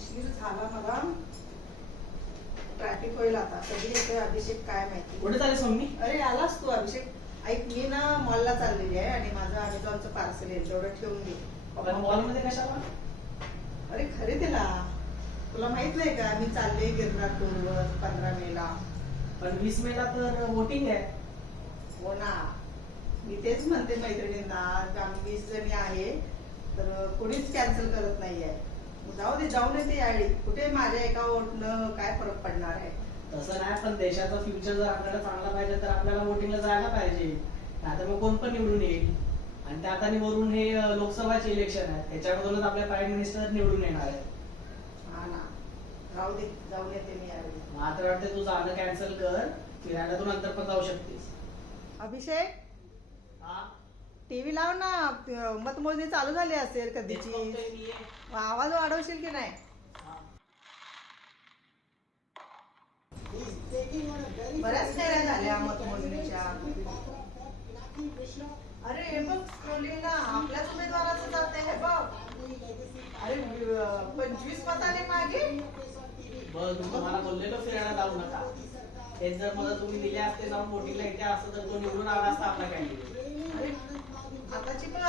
उशीर झाला मला. ट्रॅफिक होईल आता. कधी येतोय अभिषेक काय माहिती. कुठे चालेल मम्मी अरे आलास तू अभिषेक. ऐक मी ना मॉलला चाललेली आहे आणि माझं अमेझॉनचं पार्सल आहे. तेवढं ठेवून दे. पण मॉलमध्ये कशाला? अरे खरेदीला. तुला माहीत नाही का? मी चालले गिरनार टूरवर पंधरा मेला पण वीस मेला तर वोटिंग आहे. हो ना. मी तेच म्हणते मैत्रिणींना आम्ही वीस जणी आहे तर कोणीच कॅन्सल करत नाहीये. जाऊ दे जाऊन येते यावेळी कुठे माझ्या एका वोटनं काय फरक पडणार आहे? तसं नाही पण देशाचा फ्युचर जर आपल्याला चांगला पाहिजे तर आपल्याला वोटिंगला जायला पाहिजे. नाहीतर मग कोण पण निवडून येईल. आणि त्यात आणि वरून हे लोकसभाचे इलेक्शन आहे त्याच्यामधूनच आपले प्राईम मिनिस्टर निवडून येणार आहे हा ना. राहू दे येते मी यावेळी मला तर वाटतं तू जाणं कॅन्सल कर. फिरायला तू नंतर पण जाऊ शकतेस. अभिषेक? हा? टीव्ही लाव ना मतमोजणी चालू झाली असेल कधीची. आवाज वाढवशील की नाही? हा. बऱ्याच फेऱ्या झाल्या मतमोजणीच्या. अरे हे बघ स्क्रोलिंग ना आपल्याच उमेदवाराचं जात हे बघ. अरे पंचवीस मताने मागे? तुम्हाला बोललेलो फिरायला जाऊ नका. हेच जर मला तुम्ही दिले असते जाऊन वोटिंगला इथे असतं तर तो निवडून आला असता आपला कॅन्डिडेट अरे आताची पण